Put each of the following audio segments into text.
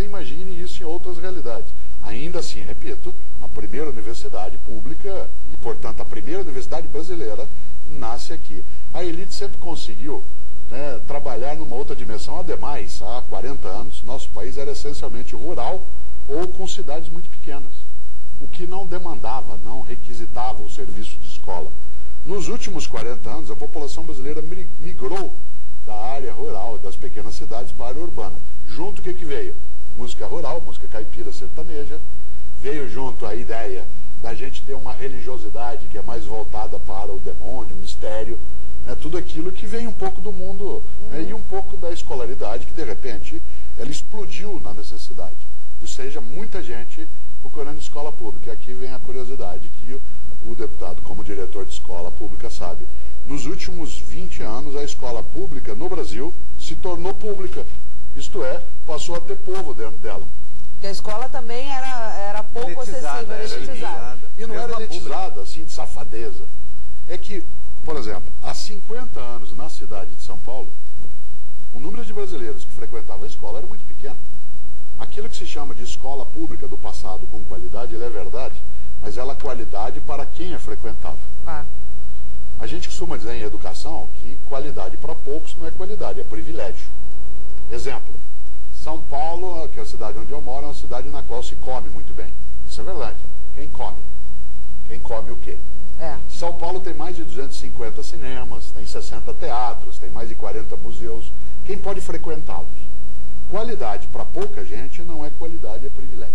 você imagine isso em outras realidades. Ainda assim, repito, a primeira universidade pública, e portanto a primeira universidade brasileira, nasce aqui. A elite sempre conseguiu, né, trabalhar numa outra dimensão. Ademais, há 40 anos, nosso país era essencialmente rural ou com cidades muito pequenas, o que não demandava, não requisitava o serviço de escola. Nos últimos 40 anos, a população brasileira migrou da área rural, das pequenas cidades, para a área urbana. Junto, o que veio? Música rural, música caipira, sertaneja. Veio junto a ideia da gente ter uma religiosidade que é mais voltada para o demônio, o mistério, né, tudo aquilo que vem um pouco do mundo, né, e um pouco da escolaridade que, de repente, ela explodiu na necessidade. Ou seja, muita gente procurando escola pública. E aqui vem a curiosidade que o deputado, como diretor de escola pública, sabe. Nos últimos 20 anos, a escola pública no Brasil se tornou pública. Isto é, passou a ter povo dentro dela. Porque a escola também era pouco acessível, elitizada. E não era elitizada, assim, de safadeza. É que, por exemplo, há 50 anos, na cidade de São Paulo, o número de brasileiros que frequentavam a escola era muito pequeno. Aquilo que se chama de escola pública do passado com qualidade, ele é verdade, mas ela é qualidade para quem a frequentava. A gente costuma dizer em educação que qualidade para poucos não é qualidade, é privilégio. Exemplo, São Paulo, que é a cidade onde eu moro, é uma cidade na qual se come muito bem. Isso é verdade. Quem come? Quem come o quê? São Paulo tem mais de 250 cinemas, tem 60 teatros, tem mais de 40 museus. Quem pode frequentá-los? Qualidade para pouca gente não é qualidade, é privilégio.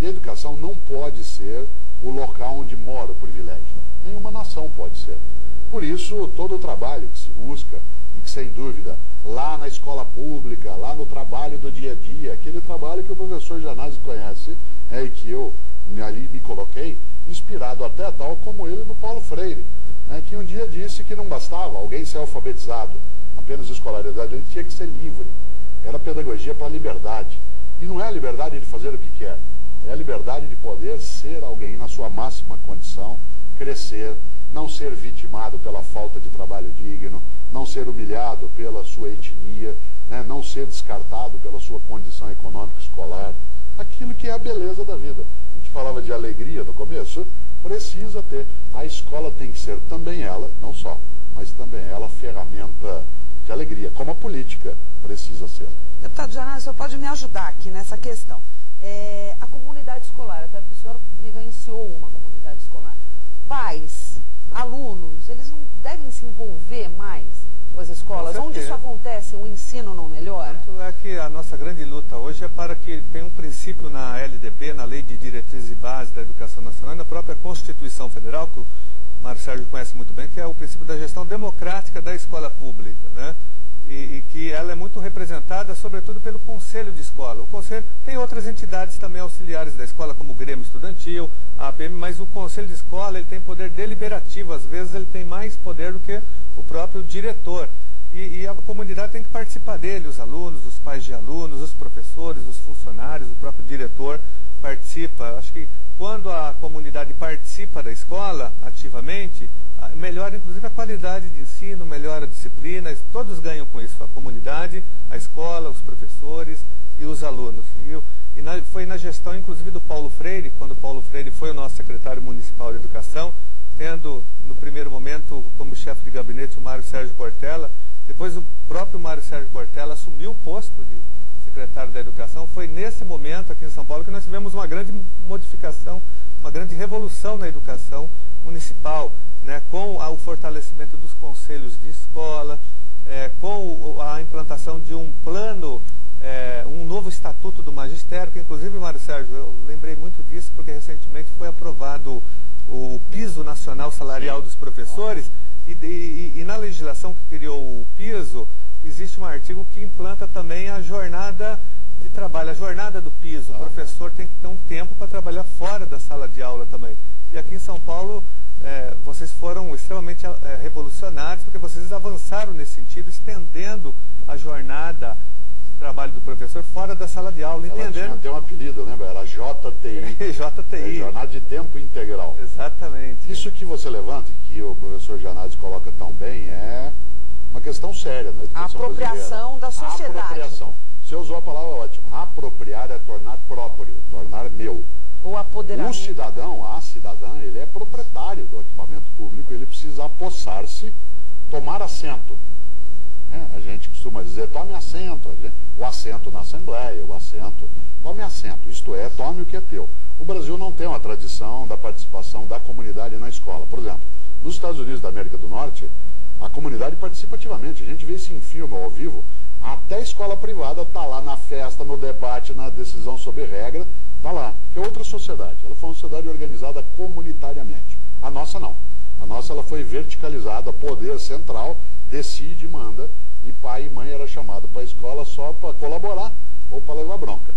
E a educação não pode ser o local onde mora o privilégio. Nenhuma nação pode ser. Por isso, todo o trabalho que se busca, e que, sem dúvida, lá na escola pública, lá no trabalho do dia a dia, aquele trabalho que o professor Janazzi conhece, e que eu ali me coloquei, inspirado até tal como ele no Paulo Freire, que um dia disse que não bastava alguém ser alfabetizado, apenas escolaridade, ele tinha que ser livre. Era pedagogia para a liberdade. E não é a liberdade de fazer o que quer, é a liberdade de poder ser alguém na sua máxima condição, crescer, não ser vitimado pela falta de trabalho digno, não ser humilhado pela sua etnia, né, não ser descartado pela sua condição econômica escolar. Aquilo que é a beleza da vida. A gente falava de alegria no começo, precisa ter. A escola tem que ser também ela, não só, mas também ela ferramenta de alegria, como a política precisa ser. Deputado Janazzi, o senhor pode me ajudar aqui nessa questão. A comunidade escolar, até porque o senhor vivenciou uma comunidade escolar. Pais, alunos, eles não devem se envolver mais com as escolas? Onde isso acontece, o ensino não melhora? Tanto é que a nossa grande luta hoje é para que tenha um princípio na LDB, na Lei de Diretrizes e Bases da Educação Nacional, e na própria Constituição Federal, que o Mário Sérgio conhece muito bem, que é o princípio da gestão democrática da escola pública, né? E que ela é muito representada, sobretudo, pelo Conselho de Escola. O Conselho tem outras entidades também auxiliares da escola, como o Grêmio Estudantil, a APM, mas o Conselho de Escola ele tem poder deliberativo, às vezes ele tem mais poder do que o próprio diretor. E a comunidade tem que participar dele, os alunos, os pais de alunos, os professores, os funcionários, o próprio diretor participa. Acho que quando a comunidade participa da escola ativamente, melhora inclusive a qualidade de ensino, melhora a disciplina, todos ganham com isso, a comunidade, a escola, os professores e os alunos. Foi na gestão inclusive do Paulo Freire, quando o Paulo Freire foi o nosso secretário municipal de educação, tendo no primeiro momento como chefe de gabinete o Mário Sérgio Cortella, depois o próprio Mário Sérgio Cortella assumiu o posto de secretário da Educação. Foi nesse momento aqui em São Paulo que nós tivemos uma grande modificação, uma grande revolução na educação municipal, né, com o fortalecimento dos conselhos de escola, com a implantação de um plano, um novo estatuto do magistério, que inclusive, Mário Sérgio, eu lembrei muito disso, porque recentemente foi aprovado o piso nacional salarial dos professores, e na legislação que criou o piso, existe um artigo que implanta também a jornada de trabalho, a jornada do piso. O professor tem que ter um tempo para trabalhar fora da sala de aula também. E aqui em São Paulo, vocês foram extremamente revolucionários, porque vocês avançaram nesse sentido, estendendo a jornada de trabalho do professor fora da sala de aula, entendendo... Ela tinha até um apelido, lembra? Era JTI. JTI. Jornada de Tempo Integral. Exatamente. Isso que você levanta, que o professor Janazzi coloca tão bem, é uma questão séria na educação brasileira. A apropriação da sociedade. A apropriação. Você usou a palavra ótima. Apropriar é tornar próprio, tornar meu. O apoderamento. O cidadão, a cidadã, ele é proprietário do equipamento público, ele precisa apossar-se, tomar assento. A gente costuma dizer, tome assento, o assento na Assembleia, o assento, tome assento, isto é, tome o que é teu. O Brasil não tem uma tradição da participação da comunidade na escola. Por exemplo, nos Estados Unidos da América do Norte, a comunidade participa ativamente, a gente vê isso em filme ao vivo, até a escola privada está lá na festa, no debate, na decisão sobre regra, está lá, que é outra sociedade, ela foi uma sociedade organizada comunitariamente. A nossa não. A nossa ela foi verticalizada, poder central, decide, manda, e pai e mãe era chamado para a escola só para colaborar ou para levar bronca.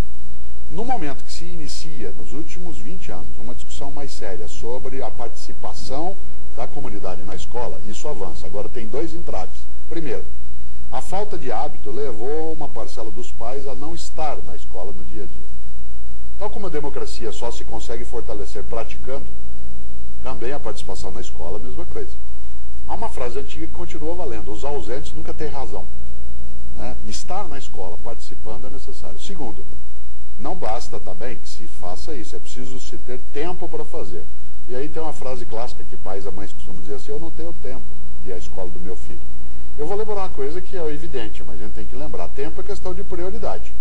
No momento que se inicia, nos últimos 20 anos, uma discussão mais séria sobre a participação da comunidade na escola, isso avança. Agora tem dois entraves. Primeiro, a falta de hábito levou uma parcela dos pais a não estar na escola no dia a dia. Tal como a democracia só se consegue fortalecer praticando, também a participação na escola, a mesma coisa. Há uma frase antiga que continua valendo, os ausentes nunca têm razão. Estar na escola, participando é necessário. Segundo, não basta também que se faça isso, é preciso se ter tempo para fazer. E aí tem uma frase clássica que pais e mães costumam dizer assim, eu não tenho tempo de ir à escola do meu filho. Eu vou lembrar uma coisa que é evidente, mas a gente tem que lembrar, tempo é questão de prioridade.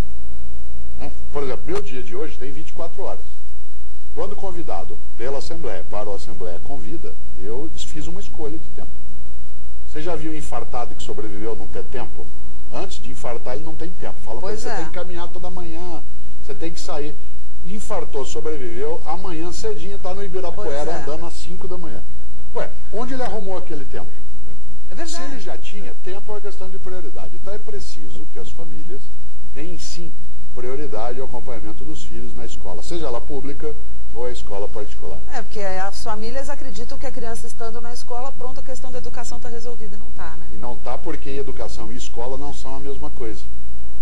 Por exemplo, meu dia de hoje tem 24 horas. Quando convidado pela Assembleia, para a Assembleia convida, eu fiz uma escolha de tempo. Você já viu um infartado que sobreviveu não ter tempo? Antes de infartar ele não tem tempo. Fala para ele, você tem que caminhar toda manhã, você tem que sair. Infartou, sobreviveu, amanhã cedinho está no Ibirapuera andando às 5 da manhã. Ué, onde ele arrumou aquele tempo? É verdade. Se ele já tinha, tempo é uma questão de prioridade. Então é preciso que as famílias tenham sim prioridade ao acompanhamento dos filhos na escola, seja ela pública ou a escola particular. Porque as famílias acreditam que a criança estando na escola, pronto, a questão da educação está resolvida. E não está, né? E não está porque educação e escola não são a mesma coisa.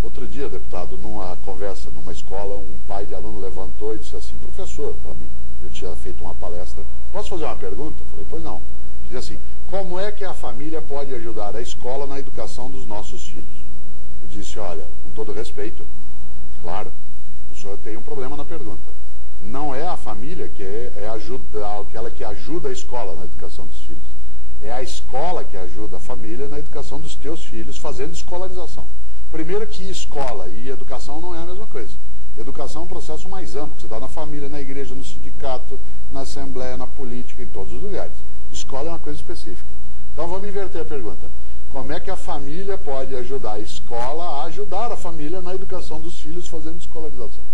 Outro dia, deputado, numa conversa, numa escola, um pai de aluno levantou e disse assim, professor, para mim, eu tinha feito uma palestra, posso fazer uma pergunta? Eu falei, pois não. Diz assim, como é que a família pode ajudar a escola na educação dos nossos filhos? Eu disse, olha, com todo respeito, claro, o senhor tem um problema na pergunta. Não é a família que aquela que ajuda a escola na educação dos filhos. É a escola que ajuda a família na educação dos teus filhos, fazendo escolarização. Primeiro que escola e educação não é a mesma coisa. Educação é um processo mais amplo, que se dá na família, na igreja, no sindicato, na assembleia, na política, em todos os lugares. Escola é uma coisa específica. Então vamos inverter a pergunta. Como é que a família pode ajudar a escola a ajudar a família na educação dos filhos fazendo escolarização?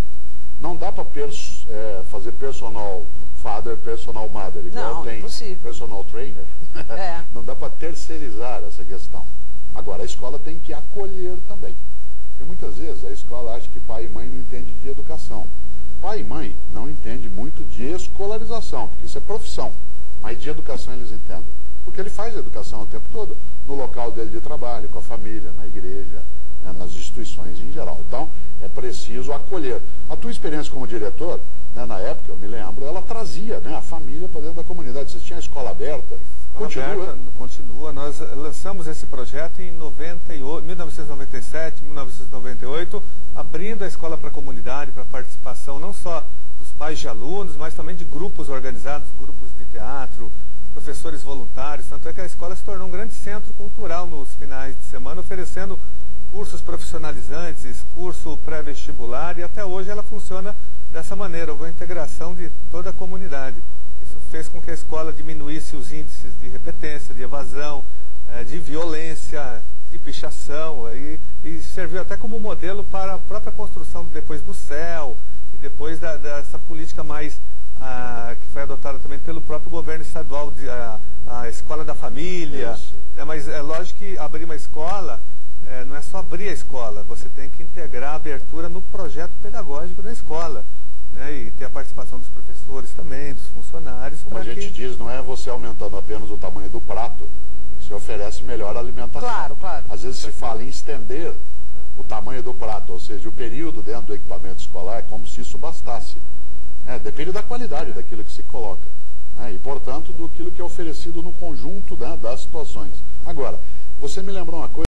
Não dá para fazer personal father, personal mother, igual não, tem impossível. Personal trainer. Não dá para terceirizar essa questão. Agora, a escola tem que acolher também. Porque muitas vezes a escola acha que pai e mãe não entendem de educação. Pai e mãe não entendem muito de escolarização, porque isso é profissão. Mas de educação eles entendem. Porque ele faz educação o tempo todo, no local dele de trabalho, com a família, na igreja, nas instituições em geral. Então, é preciso acolher. A tua experiência como diretor, na época, eu me lembro, ela trazia a família para dentro da comunidade. Vocês tinham a escola aberta? Continua. Nós lançamos esse projeto em 1997, 1998, abrindo a escola para a comunidade, para a participação não só dos pais de alunos, mas também de grupos organizados, grupos de teatro, professores voluntários. Tanto é que a escola se tornou um grande centro cultural nos finais de semana, oferecendo cursos profissionalizantes, curso pré-vestibular, e até hoje ela funciona dessa maneira, houve a integração de toda a comunidade. Isso fez com que a escola diminuísse os índices de repetência, de evasão, de violência, de pichação, e serviu até como modelo para a própria construção depois do CEL, e depois dessa política mais que foi adotada também pelo próprio governo estadual, a escola da família. Mas é lógico que abrir uma escola não é só abrir a escola, você tem que integrar a abertura no projeto pedagógico da escola, e ter a participação dos professores também, dos funcionários. Como a gente diz, não é você aumentando apenas o tamanho do prato, se oferece melhor alimentação. Claro. Às vezes se fala em estender o tamanho do prato, ou seja, o período dentro do equipamento escolar, como se isso bastasse. Depende da qualidade daquilo que se coloca, e, portanto, do que é oferecido no conjunto das situações. Agora, você me lembrou uma coisa.